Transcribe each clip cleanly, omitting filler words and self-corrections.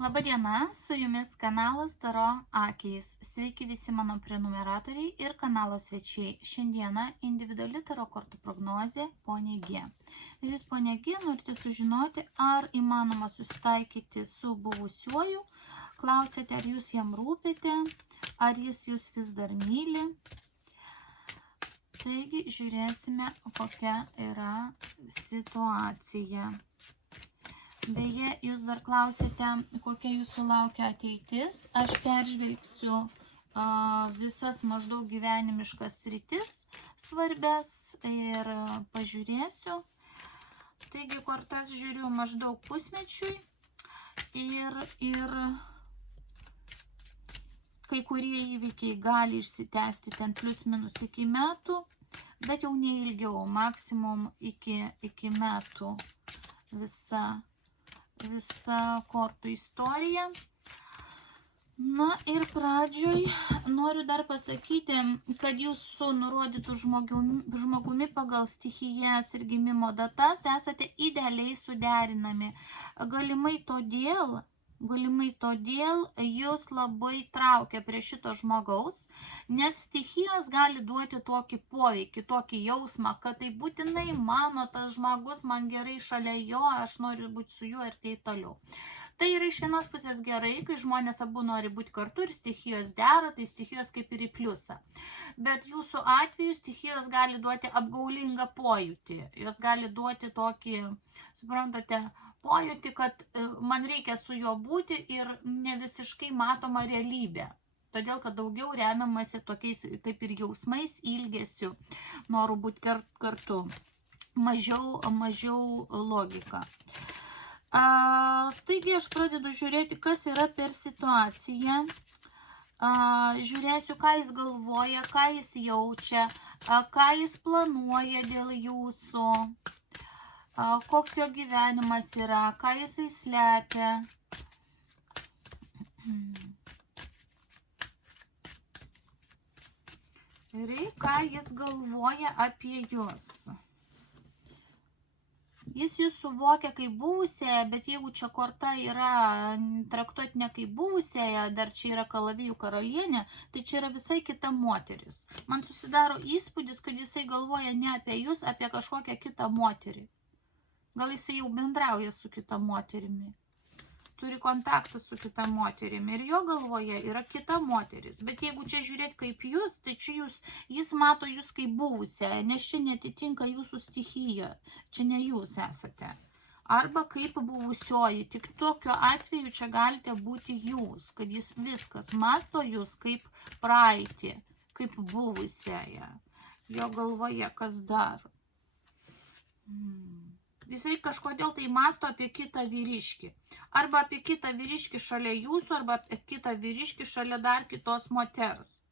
Labadiena, su jumis kanalas Taro Akys. Sveiki visi mano prenumeratoriai ir kanalo svečiai. Šiandieną individuali Taro kortų prognozė ponė G. Ir jūs, ponė G, norite sužinoti, ar įmanoma susitaikyti su buvusiuoju. Klausėte, ar jūs jam rūpite, ar jis jūs vis dar myli. Taigi žiūrėsime, kokia yra situacija. Beje, jūs dar klausėte, kokia jūsų laukia ateitis. Aš peržvelgsiu visas maždaug gyvenimiškas sritis svarbias ir pažiūrėsiu. Taigi, kortas žiūriu maždaug pusmečiui ir kai kurie įvykiai gali išsitęsti ten plius minus iki metų, bet jau neilgiau, maksimum iki metų visa kortų istorija. Na ir pradžioj noriu dar pasakyti, kad jūs su nurodytų žmogumi pagal stichijas ir gimimo datas esate idealiai suderinami. Galimai todėl jūs labai traukia prie šito žmogaus, nes stichijos gali duoti tokį poveikį, tokį jausmą, kad tai būtinai mano tas žmogus, man gerai šalia jo, aš noriu būti su juo ir tai toliau. Tai yra iš vienos pusės gerai, kai žmonės abu nori būti kartu ir stichijos dera, tai stichijos kaip ir į pliusą. Bet jūsų atveju stichijos gali duoti apgaulingą pojūtį. Jos gali duoti tokį, suprantate, pojūtį, kad man reikia su juo būti ir ne visiškai matoma realybė. Todėl, kad daugiau remiamasi tokiais kaip ir jausmais, ilgesiu, noru būti kartu. Mažiau logika. Taigi aš pradedu žiūrėti, kas yra per situaciją. Žiūrėsiu, ką jis galvoja, ką jis jaučia, ką jis planuoja dėl jūsų, koks jo gyvenimas yra, ką jisai slepia. Ir ką jis galvoja apie jūs. Jis jūs suvokia kaip buvusiąją, bet jeigu čia korta yra traktuotinė kaip buvusiąją, dar čia yra kalavijų karalienė, tai čia yra visai kita moteris. Man susidaro įspūdis, kad jisai galvoja ne apie jūs, apie kažkokią kitą moterį. Gal jisai jau bendrauja su kita moterimi, turi kontaktą su kita moterimi ir jo galvoje yra kita moteris. Bet jeigu čia žiūrėt kaip jūs, tai čia jis mato jūs kaip buvusią, nes čia netitinka jūsų stichija, čia ne jūs esate. Arba kaip buvusioji, tik tokiu atveju čia galite būti jūs, kad jis viskas mato jūs kaip praeitį, kaip buvusiąją. Jo galvoje kas dar. Jisai kažkodėl tai masto apie kitą vyriškį. Arba apie kitą vyriškį šalia jūsų, arba apie kitą vyriškį šalia dar kitos moters.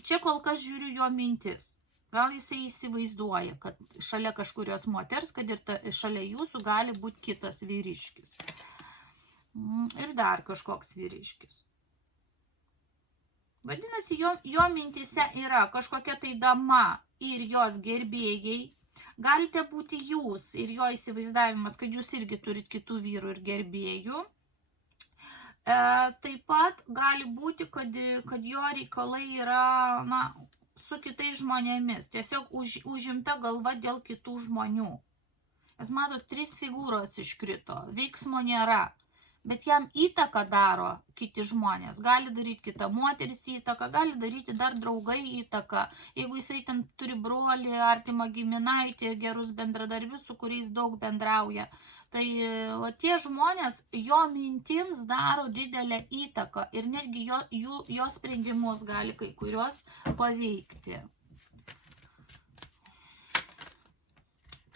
Čia kol kas žiūriu jo mintis. Gal jisai įsivaizduoja, kad šalia kažkurios moters, kad ir šalia jūsų gali būti kitas vyriškis. Ir dar kažkoks vyriškis. Vadinasi, jo mintise yra kažkokia tai dama ir jos gerbėjai. Galite būti jūs ir jo įsivaizdavimas, kad jūs irgi turit kitų vyrų ir gerbėjų. Taip pat gali būti, kad jo reikalai yra su kitais žmonėmis. Tiesiog užimta galva dėl kitų žmonių. Jūs matot, 3 figūros iškrito, veiksmo nėra. Bet jam įtaką daro kiti žmonės. Gali daryti kita moteris įtaką, gali daryti dar draugai įtaką. Jeigu jisai ten turi brolį, artimą giminaitį, gerus bendradarbius, su kuriais daug bendrauja. Tai tie žmonės jo mintims daro didelę įtaką ir netgi jo sprendimus gali kai kurios paveikti.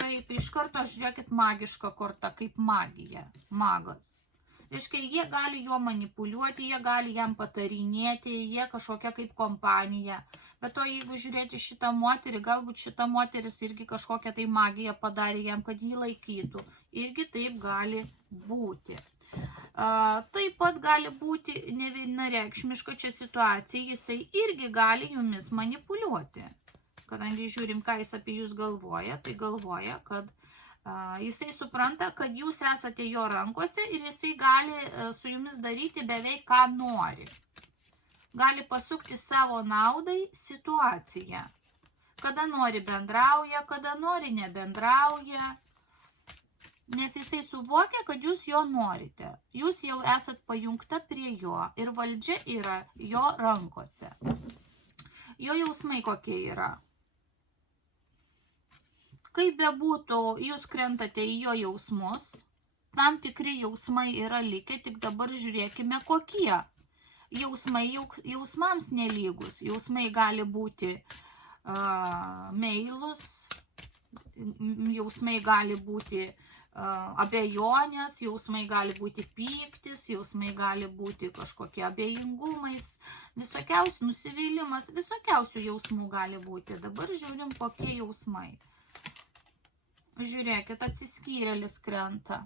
Taip, iš karto žiūrėkit magišką kortą, kaip magija, magas. Reiškia, jie gali juo manipuliuoti, jie gali jam patarinėti, jie kažkokia kaip kompanija. Bet to, jeigu žiūrėti šitą moterį, galbūt šita moteris irgi kažkokią tai magiją padarė jam, kad jį laikytų. Irgi taip gali būti. Taip pat gali būti nevienareikšmiška čia situacija, jisai irgi gali jumis manipuliuoti. Kadangi žiūrim, ką jis apie jūs galvoja, tai galvoja, kad Jisai supranta, kad jūs esate jo rankose ir jisai gali su jumis daryti beveik ką nori. Gali pasukti savo naudai situaciją. Kada nori bendrauja, kada nori nebendrauja. Nes jisai suvokia, kad jūs jo norite. Jūs jau esat pajungta prie jo ir valdžia yra jo rankose. Jo jausmai kokie yra. Kaip bebūtų, jūs krentate į jo jausmus, tam tikri jausmai yra likę, tik dabar žiūrėkime kokie. Jausmai jausmams nelygus, jausmai gali būti meilus, jausmai gali būti abejonės, jausmai gali būti pyktis, jausmai gali būti kažkokie abejingumais, visokiausių nusivylimas, visokiausių jausmų gali būti. Dabar žiūrim, kokie jausmai. Žiūrėkit, atsiskyrėlis krenta.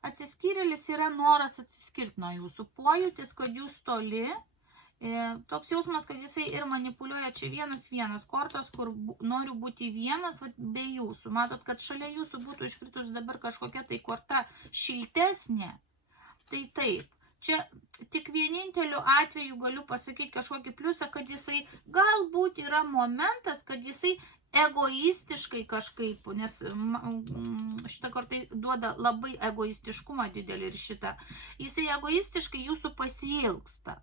Atsiskyrėlis yra noras atsiskirti nuo jūsų. Pojūtis, kad jūs toli. Toks jausmas, kad jisai ir manipuliuoja čia vienas kortos, kur noriu būti vienas be jūsų. Matot, kad šalia jūsų būtų iškritus dabar kažkokia tai korta šiltesnė. Tai taip. Čia tik vieninteliu atveju galiu pasakyti kažkokį pliusą, kad jisai galbūt yra momentas, kad jisai egoistiškai kažkaip, nes šitą kartą duoda labai egoistiškumą didelį ir šitą. Jisai egoistiškai jūsų pasiilgsta.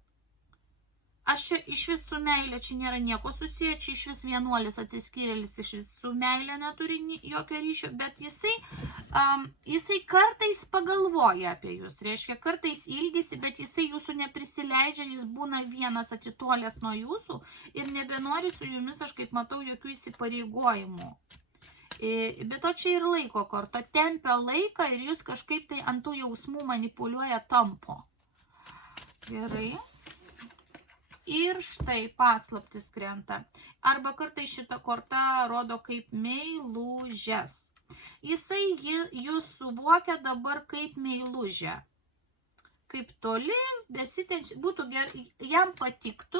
Aš čia iš vis su meilė, čia nėra nieko susiję, čia iš vis vienuolis atsiskyrėlis, iš vis su meilė neturi jokio ryšio, bet jisai kartais pagalvoja apie jūs, reiškia, kartais ilgisi, bet jisai jūsų neprisileidžia, jis būna vienas atitolęs nuo jūsų ir nebenori su jumis, aš kaip matau, jokių įsipareigojimų. Bet to čia ir laiko korta, tempia laiką ir jūs kažkaip tai ant tų jausmų manipuliuoja tampo. Gerai. Ir štai paslaptis krenta. Arba kartais šita korta rodo kaip meilužės. Jisai jūs suvokia dabar kaip meilužę. Kaip toli, būtų gerai, jam patiktų,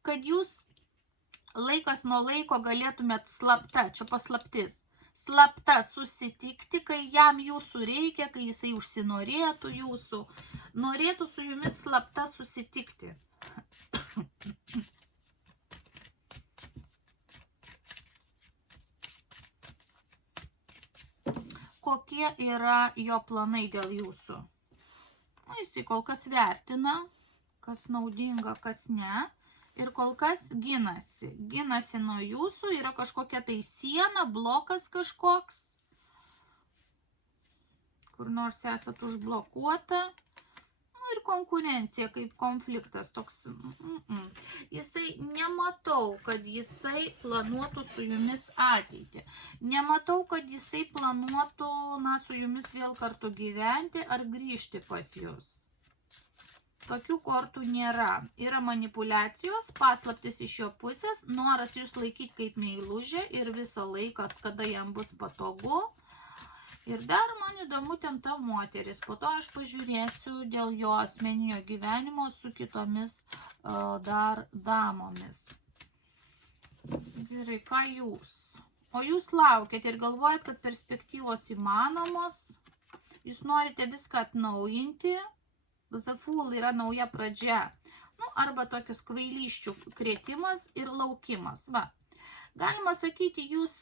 kad jūs laikas nuo laiko galėtumėt slapta, čia paslaptis, slapta susitikti, kai jam jūsų reikia, kai jisai užsinorėtų jūsų, norėtų su jumis slapta susitikti. Kokie yra jo planai dėl jūsų? Jisai kol kas vertina, kas naudinga, kas ne. Ir kol kas ginasi. Ginasi nuo jūsų, yra kažkokia tai siena, blokas kažkoks, kur nors esat užblokuota. Ir konkurencija kaip konfliktas toks. Jisai nematau, kad jisai planuotų su jumis ateitį. Nematau, kad jisai planuotų su jumis vėl kartu gyventi ar grįžti pas jūs. Tokių kortų nėra. Yra manipuliacijos, paslaptis iš jo pusės, noras jūs laikyti kaip meilužę ir visą laiką, kada jam bus patogu. Ir dar man įdomu ten ta moteris. Po to aš pažiūrėsiu dėl jo asmeninio gyvenimo su kitomis dar damomis. Gerai, ką jūs? O jūs laukiate ir galvojate, kad perspektyvos įmanomos. Jūs norite viską atnaujinti. The Fool yra nauja pradžia. Arba tokius kvailysčių krėtimas ir laukimas. Va. Galima sakyti, jūs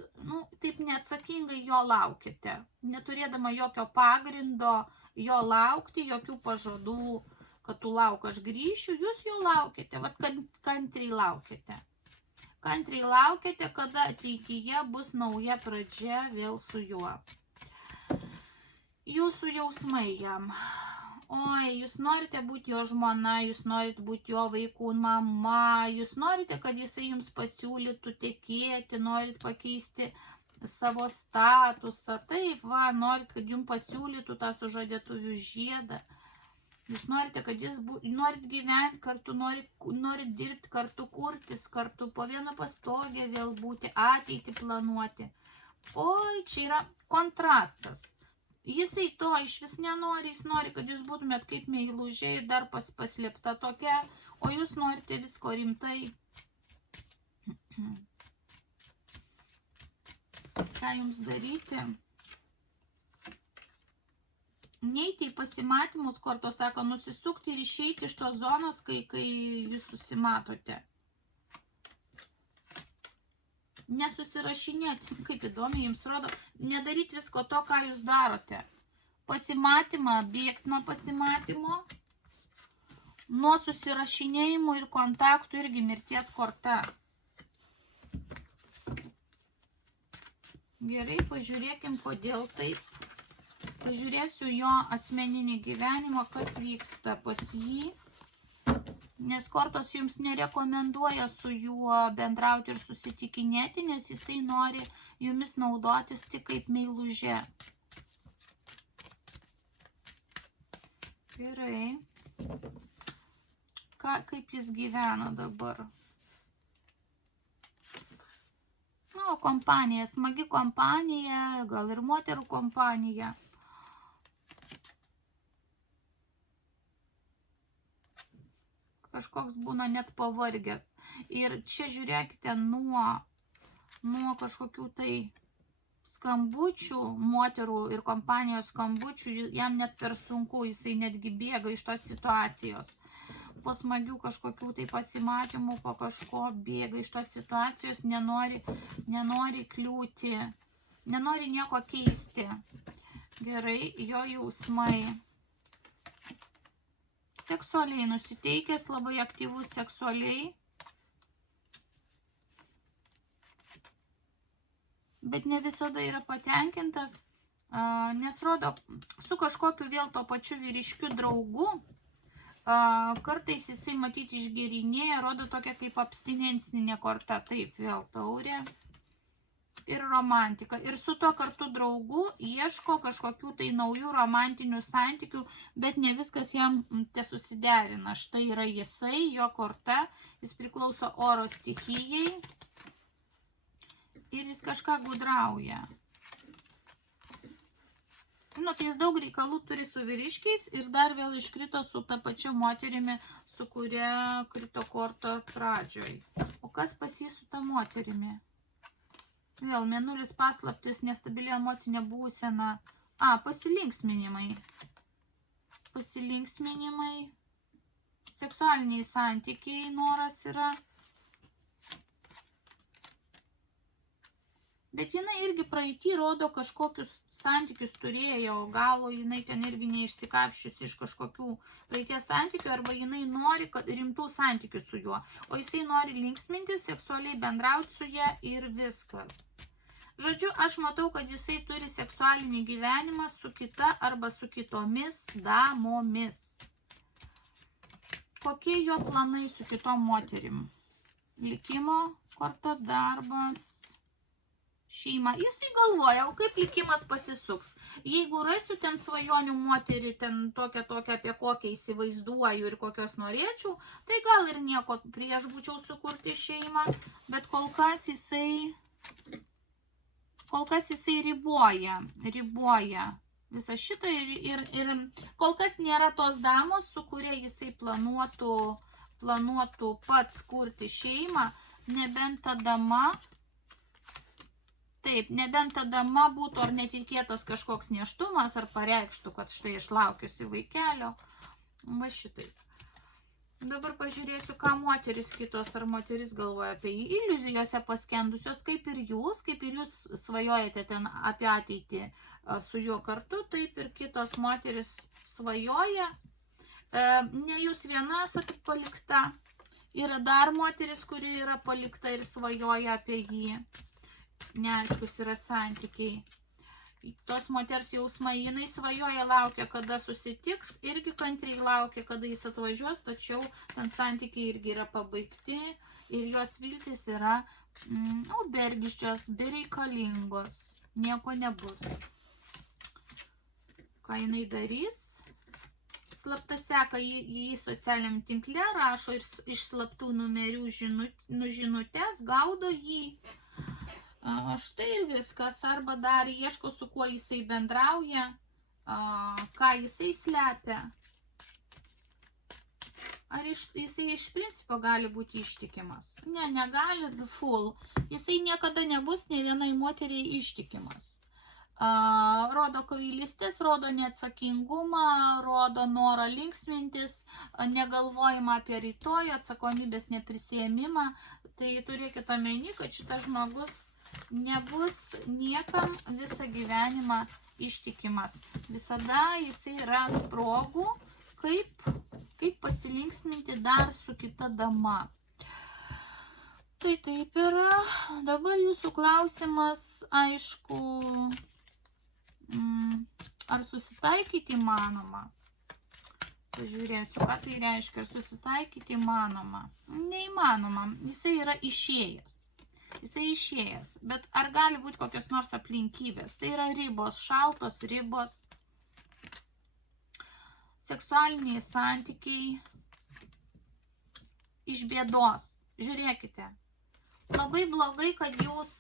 taip neatsakingai jo laukite, neturėdama jokio pagrindo jo laukti, jokių pažadų, kad tu lauk, aš grįšiu, jūs jo laukite, vat kantriai laukite. Kantriai laukite, kada ateityje bus nauja pradžia vėl su juo. Jūsų jausmai jam. Oi, jūs norite būti jo žmona, jūs norite būti jo vaikų mama, jūs norite, kad jisai jums pasiūlytų tekėti, norite pakeisti savo statusą. Taip, va, norite, kad jums pasiūlytų tą sužadėtuvių žiedą. Jūs norite, kad jis norit gyventi kartu, norit dirbti kartu, kurtis kartu, po vieną pastogę vėl būti, ateitį planuoti. Oi, čia yra kontrastas. Jisai to iš vis nenori, jis nori, kad jūs būtumėt kaip meilužė ir dar paslėpta tokia, o jūs norite visko rimtai. Ką jums daryti? neiti į pasimatymus, kortos sako, nusisukti ir išeiti iš tos zonos, kai jūs susimatote. Nesusirašinėti, kaip įdomi jums rodo, nedaryti visko to, ką jūs darote. Pasimatymą, bėgti nuo pasimatymo, nuo susirašinėjimų ir kontaktų irgi mirties korta. Gerai, pažiūrėkim, kodėl taip. Pažiūrėsiu jo asmeninį gyvenimą, kas vyksta pas jį, nes kortos jums nerekomenduoja su juo bendrauti ir susitikinėti, nes jisai nori jumis naudotis tik kaip meiluže. Gerai. Kaip jis gyvena dabar? Nu, kompanija, smagi kompanija, gal ir moterų kompanija. Kažkoks būna net pavargęs. Ir čia žiūrėkite, nuo kažkokių tai skambučių, moterų ir kompanijos skambučių, jam net per sunku, jisai netgi bėga iš tos situacijos. Po smagių kažkokių tai pasimatymų, po kažko bėga iš tos situacijos, nenori kliūti, nenori nieko keisti. Gerai, jo jausmai. Seksualiai nusiteikęs, labai aktyvus seksualiai. Bet ne visada yra patenkintas, nes rodo su kažkokiu vėl to pačiu vyriškiu draugu. Kartais jisai matyti išgėrinėja, rodo tokia kaip abstinencinė korta. Taip, vėl taurė. Ir romantika. Ir su to kartu draugu ieško kažkokių tai naujų romantinių santykių, bet ne viskas jam tesusiderina. Štai yra jisai, jo korta, jis priklauso oro stichijai ir jis kažką gudrauja. Nu, tai jis daug reikalų turi su vyriškiais ir dar vėl iškrito su ta pačia moterimi, su kuria krito korto pradžioj. O kas pas jį su ta moterimi? Vėl mėnulis paslaptis, nestabili emocinė būsena. Pasilinksminimai. Pasilinksminimai. Seksualiniai santykiai noras yra. Bet jinai irgi praeitį rodo kažkokius santykius turėjo, galo jinai ten irgi neišsikapščiusi iš kažkokių praeities santykių, arba jinai nori rimtų santykių su juo, o jisai nori linksmintis, seksualiai bendrauti su ją ir viskas. Žodžiu, aš matau, kad jisai turi seksualinį gyvenimą su kita arba su kitomis damomis. Kokie jo planai su kitom moterim? Likimo korta, darbas, šeima. Jisai galvoja, o kaip likimas pasisuks. Jeigu rasiu ten svajonių moterį, ten tokią, apie kokią įsivaizduoju ir kokios norėčiau, tai gal ir nieko prieš būčiau sukurti šeimą, bet kol kas jisai riboja visą šitą ir kol kas nėra tos damos, su kuria jisai planuotų pats kurti šeimą, nebent ta dama būtų ar netikėtas kažkoks nėštumas, ar pareikštų, kad štai aš laukiuosi vaikelio. Va šitaip. Dabar pažiūrėsiu, ką moteris kitos ar moteris galvoja apie jį. Iliuzijose paskendusios, kaip ir jūs svajojate ten apie ateitį su juo kartu, taip ir kitos moteris svajoja. Ne jūs viena esate palikta. Yra dar moteris, kuri yra palikta ir svajoja apie jį. Neaiškus yra santykiai. Tos moters jausmai, jinai svajoja, laukia, kada susitiks, irgi kantriai laukia, kada jis atvažiuos, tačiau ten santykiai irgi yra pabaigti ir jos viltis yra bergždžios, bereikalingos, nieko nebus. Ką jinai darys? Slapta seka jį socialiniam tinkle, rašo iš slaptų numerių žinutes, gaudo jį. Štai ir viskas, arba dar ieško, su kuo jisai bendrauja, ką jisai slepia. Ar jisai iš principo gali būti ištikimas? Ne, negali, full. Jisai niekada nebus ne vienai moteriai ištikimas. Rodo kvailystes, rodo neatsakingumą, rodo norą linksmintis, negalvojimą apie rytoj, atsakomybės neprisėmimą. Tai turėkite omeny, kad šitas žmogus nebus niekam visą gyvenimą ištikimas. Visada jisai ras progų, kaip pasilinksminti dar su kita dama. Tai taip yra. Dabar jūsų klausimas, aišku, ar susitaikyti įmanoma? Pažiūrėsiu, ką tai reiškia, ar susitaikyti įmanoma. Neįmanoma, jisai yra išėjęs. Jisai išėjęs, bet ar gali būti kokios nors aplinkybės? Tai yra ribos, šaltos ribos, seksualiniai santykiai iš bėdos. Žiūrėkite. Labai blogai, kad jūs,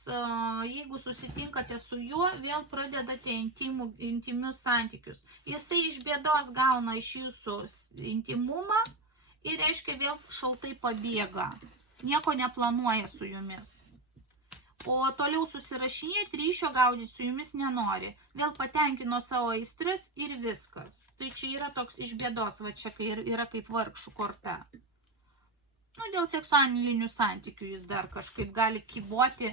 jeigu susitinkate su juo, vėl pradedate intimius santykius. Jisai iš bėdos gauna iš jūsų intimumą ir reiškia vėl šaltai pabėga. Nieko neplanuoja su jumis. O toliau susirašinėti, ryšio gaudyti su jumis nenori. Vėl patenkino savo aistras ir viskas. Tai čia yra toks iš bėdos, va čia yra kaip vargšų korta. Nu, dėl seksualinių santykių jis dar kažkaip gali kiboti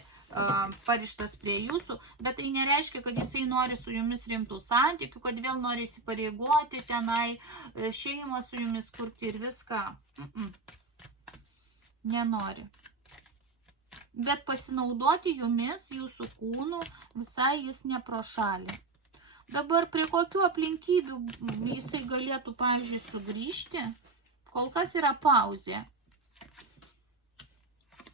parištas prie jūsų, bet tai nereiškia, kad jisai nori su jumis rimtų santykių, kad vėl nori įsipareigoti tenai, šeimą su jumis kurti ir viską. Nenori. Bet pasinaudoti jumis, jūsų kūnų, visai jis ne pro šalį. Dabar prie kokių aplinkybių jisai galėtų, pavyzdžiui, sugrįžti? Kol kas yra pauzė.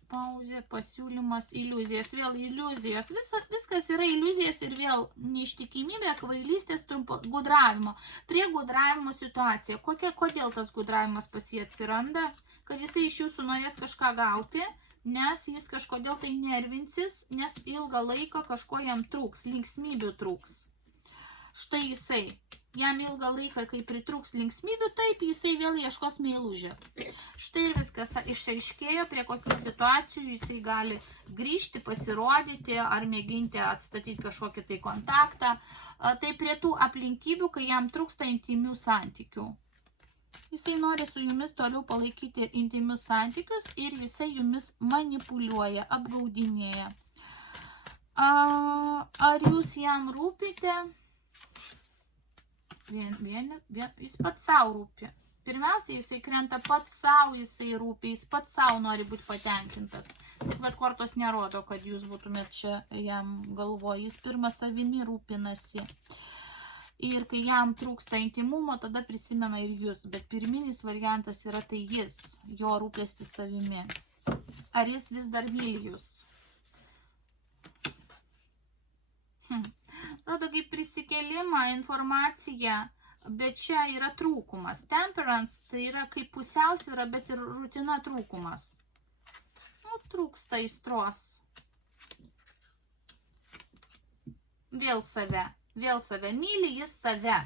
Pauzė, pasiūlymas, iliuzijos, vėl iliuzijos. Viskas yra iliuzijas ir vėl neištikimybė, kvailystės, gudravimo. Prie gudravimo situacija. Kodėl tas gudravimas pas jį atsiranda? Kad jisai iš jūsų norės kažką gauti, nes jis kažkodėl tai nervinsis, nes ilgą laiką kažko jam trūks, linksmybių trūks. Štai jisai. Jam ilgą laiką, kai pritrūks linksmybių, taip jisai vėl ieškos meilužės. Štai ir viskas išaiškėjo, prie kokių situacijų jisai gali grįžti, pasirodyti ar mėginti atstatyti kažkokį tai kontaktą. Tai prie tų aplinkybių, kai jam trūksta intimių santykių. Jisai nori su jumis toliau palaikyti intimius santykius ir jisai jumis manipuliuoja, apgaudinėja. Ar jūs jam rūpite? Jis pats savo rūpi. Pirmiausia, jisai krenta pats savo, jisai rūpi, jis pats savo nori būti patenkintas. Taip, kad kortos nerodo, kad jūs būtumėt čia jam galvoje. Jis pirmą savimi rūpinasi. Ir kai jam trūksta intimumo, tada prisimena ir jūs. Bet pirminis variantas yra tai jis, jo rūpestis savimi. Ar jis vis dar myli jūs? Rodo kaip prisikėlimą, informaciją, bet čia yra trūkumas. Temperance tai yra kaip pusiausvyra, bet ir rutina trūkumas. Nu, trūksta aistros. Vėl save. Myli jis save.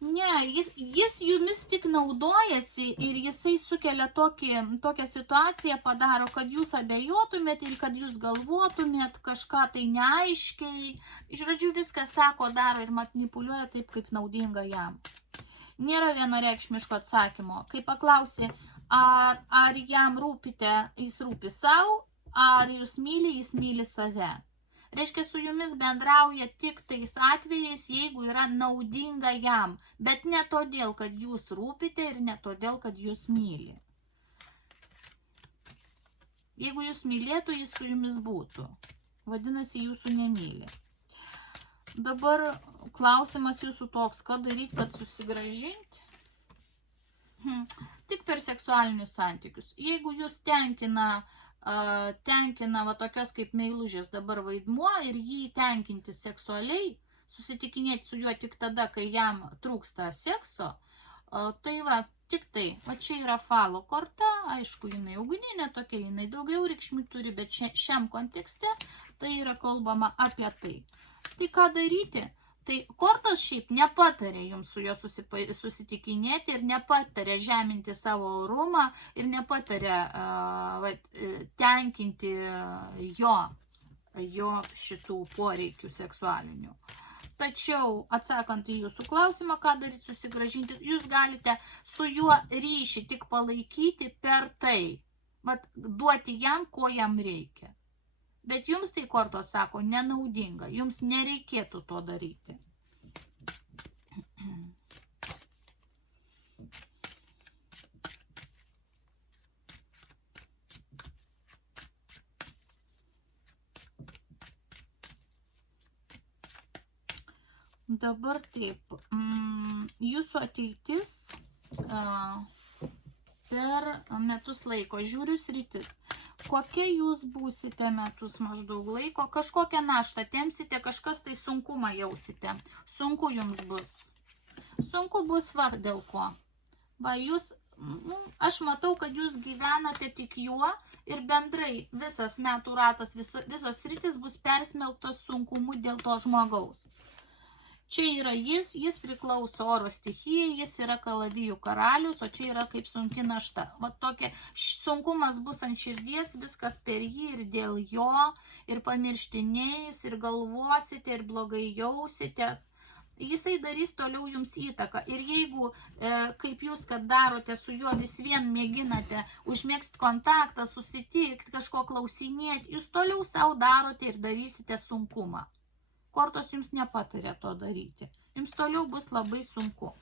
Ne, jis jumis tik naudojasi ir jisai sukelia tokią situaciją, padaro, kad jūs abejotumėt ir kad jūs galvotumėt kažką tai neaiškiai. Iš žodžių viską sako, daro ir manipuliuoja taip, kaip naudinga jam. Nėra vienareikšmiško atsakymo. Kai paklausi, ar jam rūpite, jis rūpi savo, ar jūs myli, jis myli save. Reiškia, su jumis bendrauja tik tais atvejais, jeigu yra naudinga jam, bet ne todėl, kad jūs rūpite ir ne todėl, kad jūs myli. Jeigu jūs mylėtų, jis su jumis būtų. Vadinasi, jūsų nemyli. Dabar klausimas jūsų toks, ką daryti, kad susigrąžinti? Tik per seksualinius santykius. Jeigu jūs tenkina va tokios kaip meilužės dabar vaidmuo ir jį tenkinti seksualiai, susitikinėti su juo tik tada, kai jam trūksta sekso, tai va, tik tai, va čia yra falo korta, aišku, jinai ugninė tokia, jinai daugiau reikšmių turi, bet šiam kontekste tai yra kalbama apie tai. Tai ką daryti? Tai kortos šiaip nepatarė jums su juo susitikinėti ir nepatarė žeminti savo orumą ir nepatarė tenkinti jo jo šitų poreikių seksualinių. Tačiau, atsakant į jūsų klausimą, ką daryti susigražinti, jūs galite su juo ryšį tik palaikyti per tai, duoti jam, ko jam reikia. Bet jums tai kortos sako nenaudinga, jums nereikėtų to daryti. Dabar taip, jūsų ateitis per metus laiko, žiūriu sritis, kokie jūs būsite metus maždaug laiko, kažkokią naštą tempsite, kažkas tai sunkumą jausite, sunku jums bus. Sunku bus dėl ko. Va, jūs, aš matau, kad jūs gyvenate tik juo ir bendrai visas metų ratas, visos sritis bus persmelktos sunkumu dėl to žmogaus. Čia yra jis priklauso oro stichijai, jis yra kalavijų karalius, o čia yra kaip sunki našta. Va tokia sunkumas bus ant širdies, viskas per jį ir dėl jo, ir pamirštiniais, ir galvosite, ir blogai jausitės. Jisai darys toliau jums įtaką. Ir jeigu, kaip jūs, kad darote su juo, vis vien mėginate užmėgsti kontaktą, susitikti, kažko klausinėti, jūs toliau savo darote ir darysite sunkumą. Kortos jums nepatarė to daryti. Jums toliau bus labai sunku.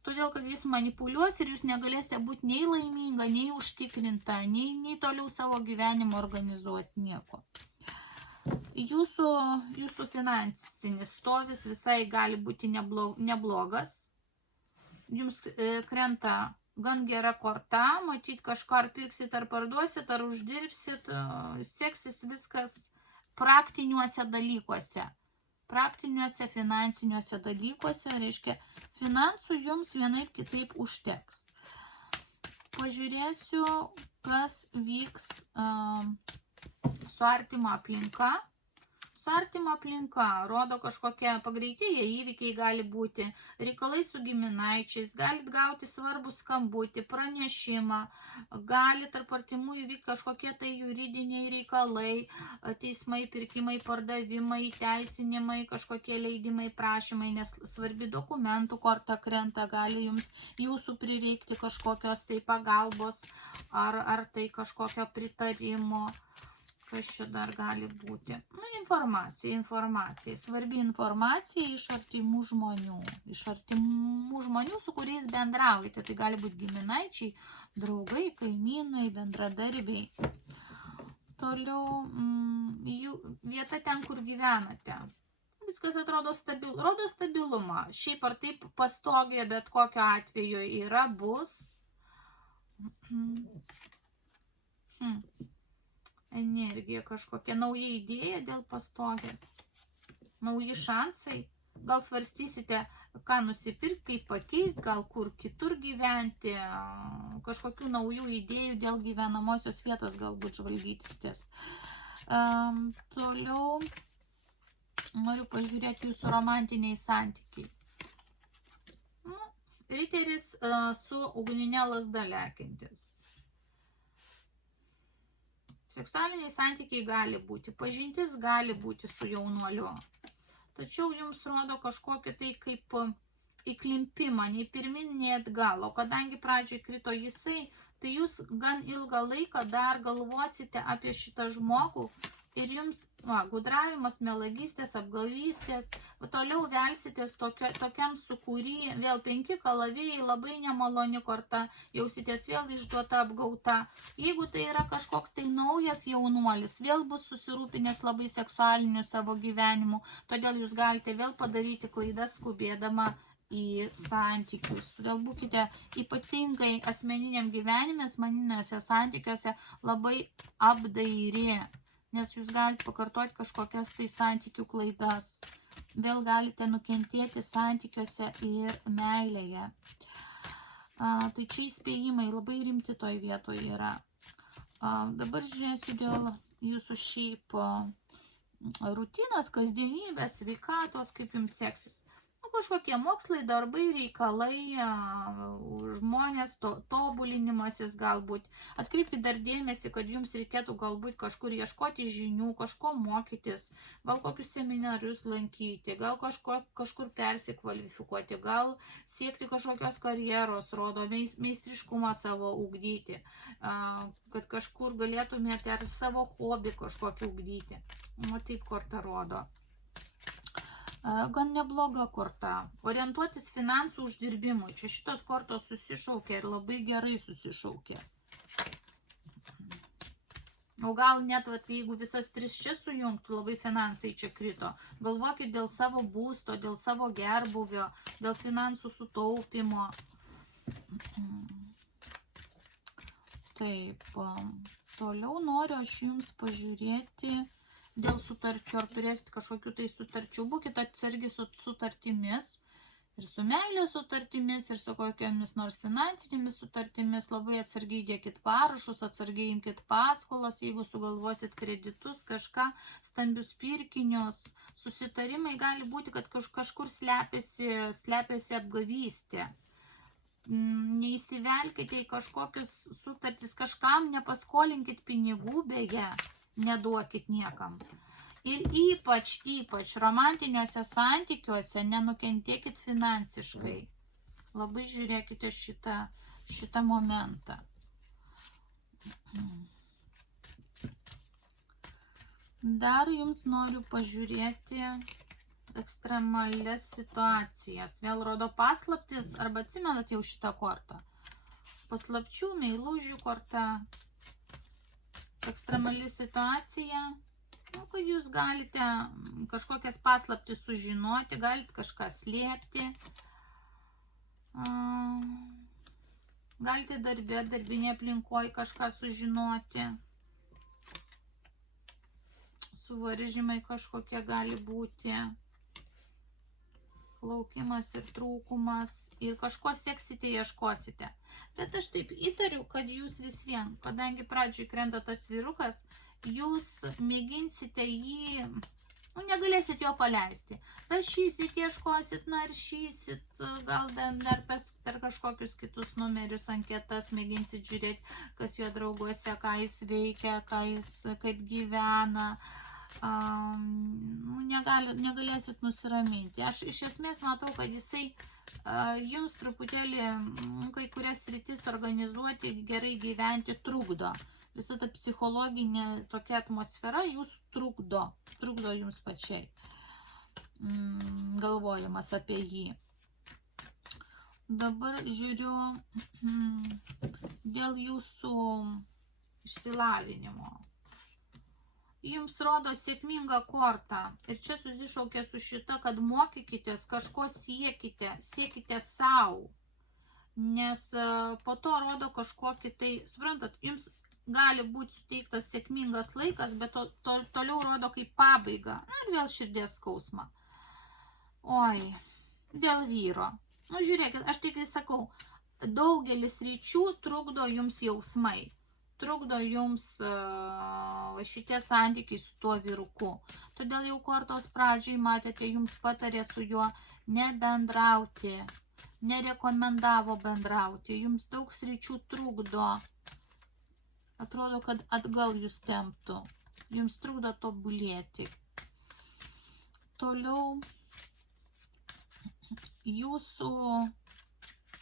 Todėl, kad jis manipuliuos ir jūs negalėsite būti nei laiminga, nei užtikrinta, nei toliau savo gyvenimo organizuoti nieko. Jūsų finansinis stovis visai gali būti neblogas. Jums krenta gan gera korta, matyt kažką ar pirksit, ar parduosit, ar uždirbsit, seksis viskas praktiniuose dalykuose. Praktiniuose, finansiniuose dalykuose, reiškia, finansų jums vienaip kitaip užteks. Pažiūrėsiu, kas vyks su artima aplinka. Su artima aplinka rodo kažkokie pagreitėję įvykiai gali būti, reikalai su giminaičiais, galit gauti svarbų skambutį, pranešimą, gali tarp artimų įvykti kažkokie tai juridiniai reikalai, teismai, pirkimai, pardavimai, teisinimai, kažkokie leidimai, prašymai, nes svarbi dokumentų korta krenta, gali jums jūsų prireikti kažkokios tai pagalbos ar tai kažkokio pritarimo. Kas čia dar gali būti? Informacija. Svarbi informacija iš artimų žmonių. Iš artimų žmonių, su kuriais bendraujate. Tai gali būti giminaičiai, draugai, kaimynai, bendradarbiai. Toliau vieta ten, kur gyvenate. Viskas atrodo stabilu. Rodo stabilumą. Šiaip ar taip pastogė, bet kokio atveju yra, bus. Energija kažkokia, nauja idėja dėl pastogės, nauji šansai, gal svarstysite, ką nusipirkti, kaip pakeisti, gal kur kitur gyventi, kažkokių naujų idėjų dėl gyvenamosios vietos galbūt žvalgytistės. Toliau noriu pažiūrėti jūsų romantiniai santykiai. Riteris su ugninė lazda lekiantis. Seksualiniai santykiai gali būti, pažintis gali būti su jaunuoliu. Tačiau jums rodo kažkokį tai kaip įklimpimą, nei pirmin, nei atgal. O kadangi pradžioj krito jisai, tai jūs gan ilgą laiką dar galvosite apie šitą žmogų ir jums gudravimas, melagystės, apgavystės, toliau velsitės tokiam sukūry, vėl 5 kalavijai, labai nemaloni korta, jausitės vėl išduota, apgauta. Jeigu tai yra kažkoks tai naujas jaunuolis, vėl bus susirūpinęs labai seksualiniu savo gyvenimu, todėl jūs galite vėl padaryti klaidas skubėdama į santykius. Todėl būkite ypatingai asmeniniam gyvenime, asmeniniuose santykiuose labai apdairi, nes jūs galite pakartoti kažkokias tai santykių klaidas. Vėl galite nukentėti santykiuose ir meilėje. Tai čia įspėjimai labai rimti toj vietoje yra. Dabar žiūrėsiu dėl jūsų šiaip rutinos, kasdienybės, sveikatos, kaip jums seksis. Nu, kažkokie mokslai, darbai, reikalai, žmonės, tobulinimasis galbūt. Atkreipkite dar dėmesį, kad jums reikėtų galbūt kažkur ieškoti žinių, kažko mokytis, gal kokius seminarius lankyti, gal kažkur persikvalifikuoti, gal siekti kažkokios karjeros, rodo meistriškumą savo ugdyti, kad kažkur galėtumėte ar savo hobį kažkokį ugdyti. O taip korta rodo. Gan nebloga korta. Orientuotis finansų uždirbimui. Čia šitos kortos susišaukia ir labai gerai susišaukia. O gal net, jeigu visas tris čia sujungtų, labai finansai čia krito. Galvokit dėl savo būsto, dėl savo gerbuvio, dėl finansų sutaupimo. Taip, toliau noriu aš jums pažiūrėti dėl sutarčių, ar turėsit kažkokių tai sutarčių. Būkite atsargi su sutartimis, ir su meilės sutartimis, ir su kokiamis nors finansinėmis sutartimis. Labai atsargiai dėkit parašus, atsargiai imkit paskolas, jeigu sugalvosit kreditus, kažką, stambius pirkinius. Susitarimai gali būti, kad kažkur slepiasi apgavystė. Neįsivelkite į kažkokius sutartis, kažkam nepaskolinkit pinigų, beje. Neduokit niekam. Ir ypač romantiniuose santykiuose nenukentėkit finansiškai. Labai žiūrėkite šitą momentą. Dar jums noriu pažiūrėti ekstremalias situacijas. Vėl rodo paslaptis, arba atsimenat jau šitą kortą. Paslapčių, meilužių korta. Ekstremali situacija, kad jūs galite kažkokias paslaptis sužinoti, galite kažką slėpti, galite darbinėje aplinkoje kažką sužinoti, suvaržymai kažkokie gali būti, laukimas ir trūkumas, ir kažko seksite, ieškosite. Bet aš taip įtariu, kad jūs vis vien, kadangi pradžioj krenta tas vyrukas, jūs mėginsite jį, negalėsit jo paleisti. Rašysit, ieškosit, naršysit, gal dar per kažkokius kitus numerius, anketas, mėginsit žiūrėti, kas jo drauguose, ką jis veikia, kaip gyvena. Negalėsit nusiraminti. Aš iš esmės matau, kad jisai jums truputėlį kai kurias sritis organizuoti, gerai gyventi trukdo. Visa ta psichologinė tokia atmosfera jūs trukdo jums pačiai. Galvojimas apie jį. Dabar žiūriu dėl jūsų išsilavinimo. Jums rodo sėkmingą kortą. Ir čia susišaukia su šita, kad mokykitės, kažko siekite savo. Nes po to rodo kažkokį tai, suprantat, jums gali būti suteiktas sėkmingas laikas, bet toliau rodo kaip pabaiga. Ir vėl širdies skausmą. Oi, dėl vyro. Žiūrėkit, aš tik sakau, daugelis ryčių trukdo jums jausmai. Trukdo jums šitie santykiai su tuo vyruku. Todėl jau kortos pradžiai matėte, jums patarė su juo nebendrauti, nerekomendavo bendrauti, jums daug sričių trukdo. Atrodo, kad atgal jūs temptų, jums trukdo tobulėti. Toliau jūsų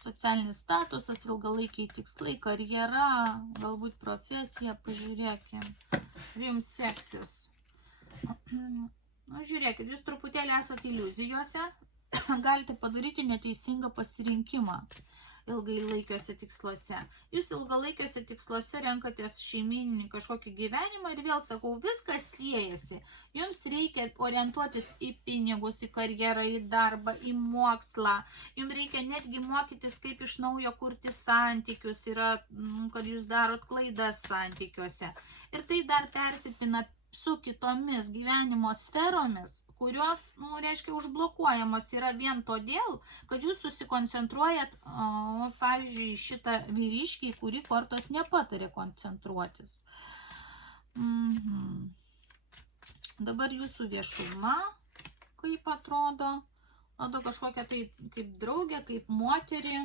socialinis statusas, ilgalaikiai tikslai, karjera, galbūt profesija, pažiūrėkim, jums seksis. Žiūrėkit, jūs truputėlį esate iliuzijose, galite padaryti neteisingą pasirinkimą ilgalaikiuose tiksluose. Jūs ilgalaikiuose tiksluose renkatės šeimyninį kažkokį gyvenimą ir vėl sakau, viskas siejasi. Jums reikia orientuotis į pinigus, į karjerą, į darbą, į mokslą. Jums reikia netgi mokytis, kaip iš naujo kurti santykius, yra, kad jūs darot klaidas santykiuose. Ir tai dar persipina su kitomis gyvenimo sferomis, kurios, reiškia, užblokuojamos yra vien todėl, kad jūs susikoncentruojat, pavyzdžiui, šitą vyriškį, kurį kortos nepatarė koncentruotis. Dabar jūsų viešuma, kaip atrodo, rodo kažkokią tai kaip draugę, kaip moterį.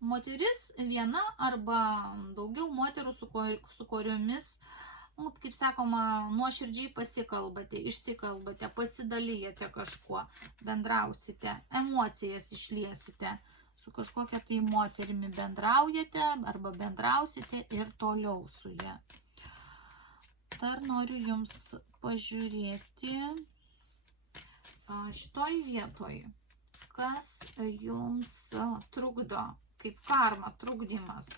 Moteris viena arba daugiau moterų, su kuriomis, kaip sakoma, nuoširdžiai pasikalbate, išsikalbate, pasidalyjate kažkuo, bendrausite, emocijas išliesite, su kažkokia tai moterimi bendraujate arba bendrausite ir toliau su ja. Dar noriu jums pažiūrėti šitoj vietoj, kas jums trukdo, kaip karma, trukdymas.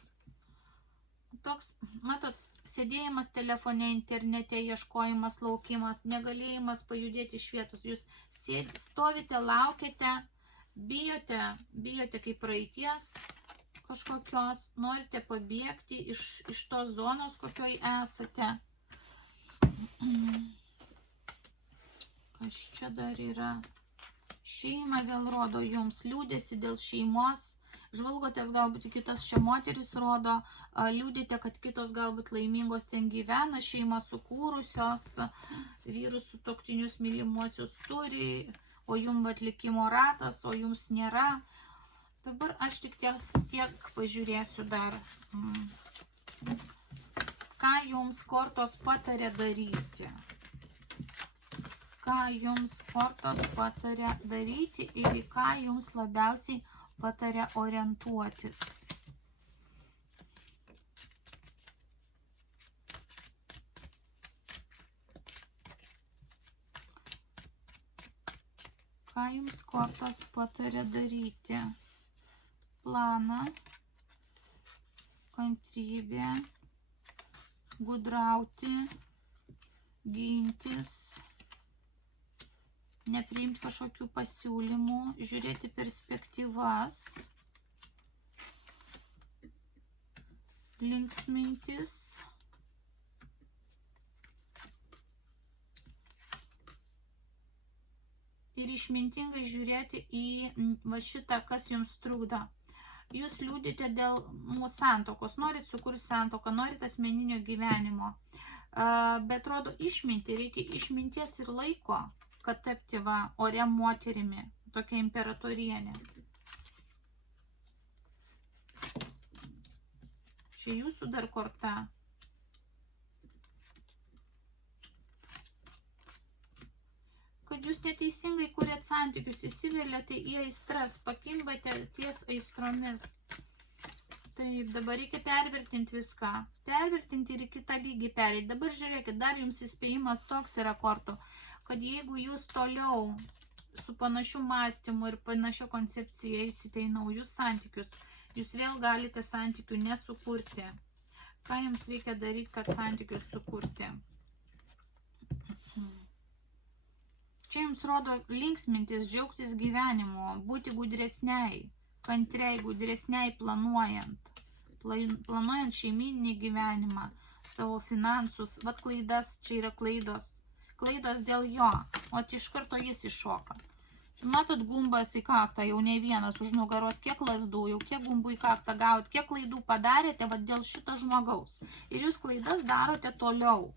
Toks, matot, sėdėjimas telefone, internete, ieškojimas, laukimas, negalėjimas pajudėti iš vietos. Jūs stovite, laukiate, bijote kaip praeities kažkokios, norite pabėgti iš tos zonos, kokioj esate. Kas čia dar yra? Šeima vėl rodo jums, liūdėsi dėl šeimos, žvalgotės galbūt kitas čia moteris rodo, liūdite, kad kitos galbūt laimingos ten gyvena, šeimą sukūrusios, vyrus sutuoktinius mylimuosius turi, o jums atlikimo ratas, o jums nėra. Dabar aš tik tiek pažiūrėsiu dar, ką jums kortos patarė daryti. Ką jums kortos patarė daryti ir į ką jums labiausiai patarė orientuotis. Ką jums kortos patarė daryti? Planą, kantrybę, gudrauti, gintis, nepriimti kažkokių pasiūlymų, žiūrėti perspektyvas, linksmintis, ir išmintingai žiūrėti į va šitą, kas jums trukdo. Jūs liūdite dėl mūsų santokos, norit sukurti santoką, norit asmeninio gyvenimo, bet rodo išminti, reikia išminties ir laiko, kad tapti ore moterimi, tokia imperatorienė. Čia jūsų dar korta. Kad jūs neteisingai kuriat santykius, įsivėlėte į aistras, pakimbate ties aistromis. Taip, dabar reikia pervertinti viską. Pervertinti ir į kitą lygį pereiti. Dabar žiūrėkit, dar jums įspėjimas toks yra kortų, kad jeigu jūs toliau su panašiu mąstymu ir panašia koncepcija eisite į naujus santykius, jūs vėl galite santykių nesukurti. Ką jums reikia daryti, kad santykius sukurti? Čia jums rodo linksmintis, džiaugtis gyvenimu, būti gudresniai, kantriai, gudresniai planuojant šeimyninį gyvenimą, savo finansus, vat klaidas, čia yra klaidos dėl jo, o iš karto jis iššoka. Matot, gumbas į kaktą, jau ne vienas už nugaros, kiek lasdų, jau kiek gumbų į kaktą gavot, kiek klaidų padarėte, vat dėl šito žmogaus. Ir jūs klaidas darote toliau.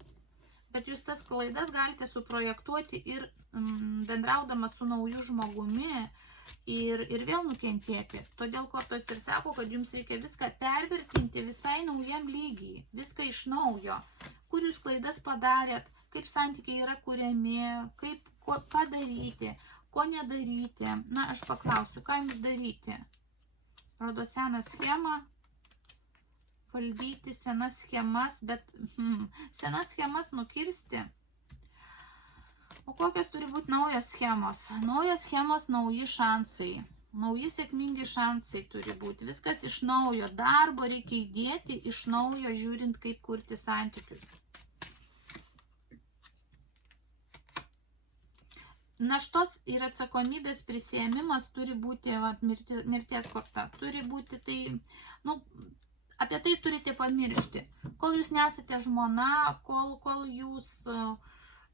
Bet jūs tas klaidas galite suprojektuoti ir bendraudama su nauju žmogumi ir vėl nukentėti. Todėl kortos ir sako, kad jums reikia viską pervertinti visai naujam lygiai, viską iš naujo. Kur jūs klaidas padarėt, kaip santykiai yra kuriami, ką daryti, ko nedaryti. Na, aš paklausiu, ką jums daryti? Rodo seną schemą. Valdyti senas schemas, bet senas schemas nukirsti. O kokios turi būti naujos schemos? Naujos schemos, nauji šansai. Nauji sėkmingi šansai turi būti. Viskas iš naujo. Darbo reikia įdėti iš naujo, žiūrint, kaip kurti santykius. Naštos ir atsakomybės prisėmimas turi būti mirties korta. Turi būti tai, apie tai turite pamiršti. Kol jūs nesate žmona, kol jūs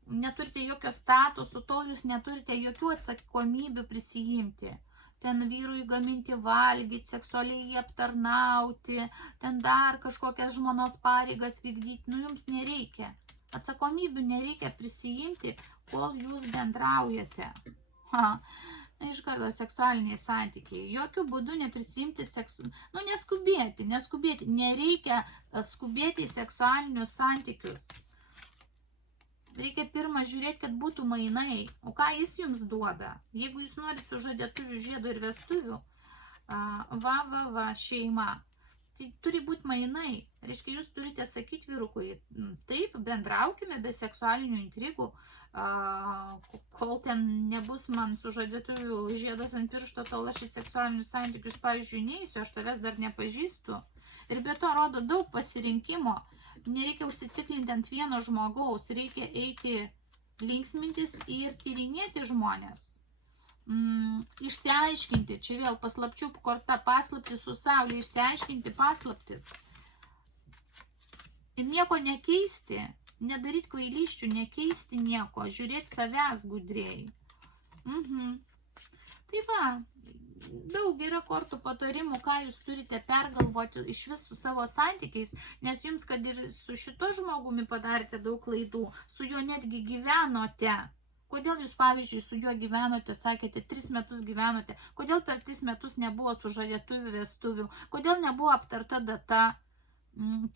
neturite jokio statuso, tol jūs neturite jokių atsakomybių prisijimti. Ten vyrui gaminti valgyti, seksualiai jį aptarnauti, ten dar kažkokias žmonos pareigas vykdyti, jums nereikia. Atsakomybių nereikia prisijimti, kol jūs bendraujate. Ha. Iš karto seksualiniai santykiai. Jokių būdų neprisimti neskubėti, nereikia skubėti į seksualinius santykius. Reikia pirmą žiūrėti, kad būtų mainai. O ką jis jums duoda? Jeigu jūs norit sužadėtuvių, žiedų ir vestuvių, šeima, tai turi būti mainai. Reiškia, jūs turite sakyti vyrukui, taip, bendraukime be seksualinių intrigų, kol ten nebus man sužadėtuvių žiedas ant piršto, tol aš į seksualinius santykius, pavyzdžiui, neįsiu, aš tavęs dar nepažįstu. Ir be to rodo daug pasirinkimo. Nereikia užsiciklinti ant vieno žmogaus, reikia eiti linksmintis ir tyrinėti žmonės. Išsiaiškinti, čia vėl paslapčių korta, paslaptis su saulė, išsiaiškinti paslaptis. Ir nieko nekeisti, nedaryti kvailysčių, nekeisti nieko, žiūrėti savęs gudriai. Tai va, daug yra kortų patarimų, ką jūs turite pergalvoti iš vis su savo santykiais, nes jums, kad ir su šito žmogumi padarėte daug klaidų, su juo netgi gyvenote. Kodėl jūs, pavyzdžiui, su juo gyvenote, sakėte, 3 metus gyvenote, kodėl per 3 metus nebuvo sužadėtuvių, vestuvių, kodėl nebuvo aptarta data,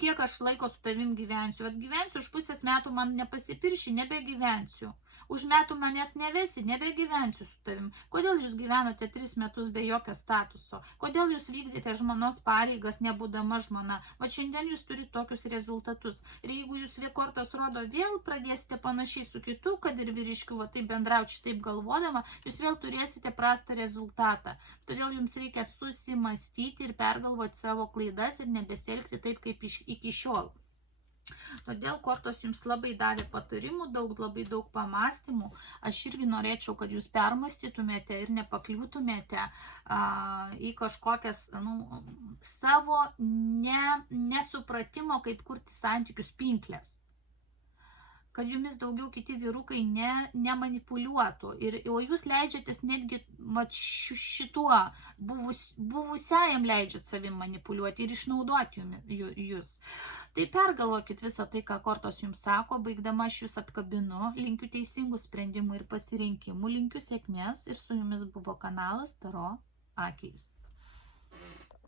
kiek aš laiko su tavim gyvensiu, gyvensiu už pusės metų, man nepasipirši, nebegyvensiu. Už metų manęs nevesi, nebegyvensiu su tavim. Kodėl jūs gyvenote 3 metus be jokio statuso? Kodėl jūs vykdėte žmonos pareigas, nebūdama žmona? Va šiandien jūs turite tokius rezultatus. Ir jeigu jūs kortos rodo, vėl pradėsite panašiai su kitu, kad ir vyriškiu, va taip bendrauti, taip galvodama, jūs vėl turėsite prastą rezultatą. Todėl jums reikia susimastyti ir pergalvoti savo klaidas ir nebesielgti taip, kaip iki šiol. Todėl kortos jums labai davė patarimų, labai daug pamastymų. Aš irgi norėčiau, kad jūs permastytumėte ir nepakliūtumėte į kažkokias savo nesupratimo, kaip kurti santykius pinklės. Kad jumis daugiau kiti vyrukai nemanipuliuotų. O jūs leidžiatės netgi šituo buvusiajam leidžiat savim manipuliuoti ir išnaudoti jūs. Tai pergalvokit visą tai, ką kortos jums sako. Baigdama aš jūs apkabinu, linkiu teisingų sprendimų ir pasirinkimų, linkiu sėkmės ir su jumis buvo kanalas Taro Akys.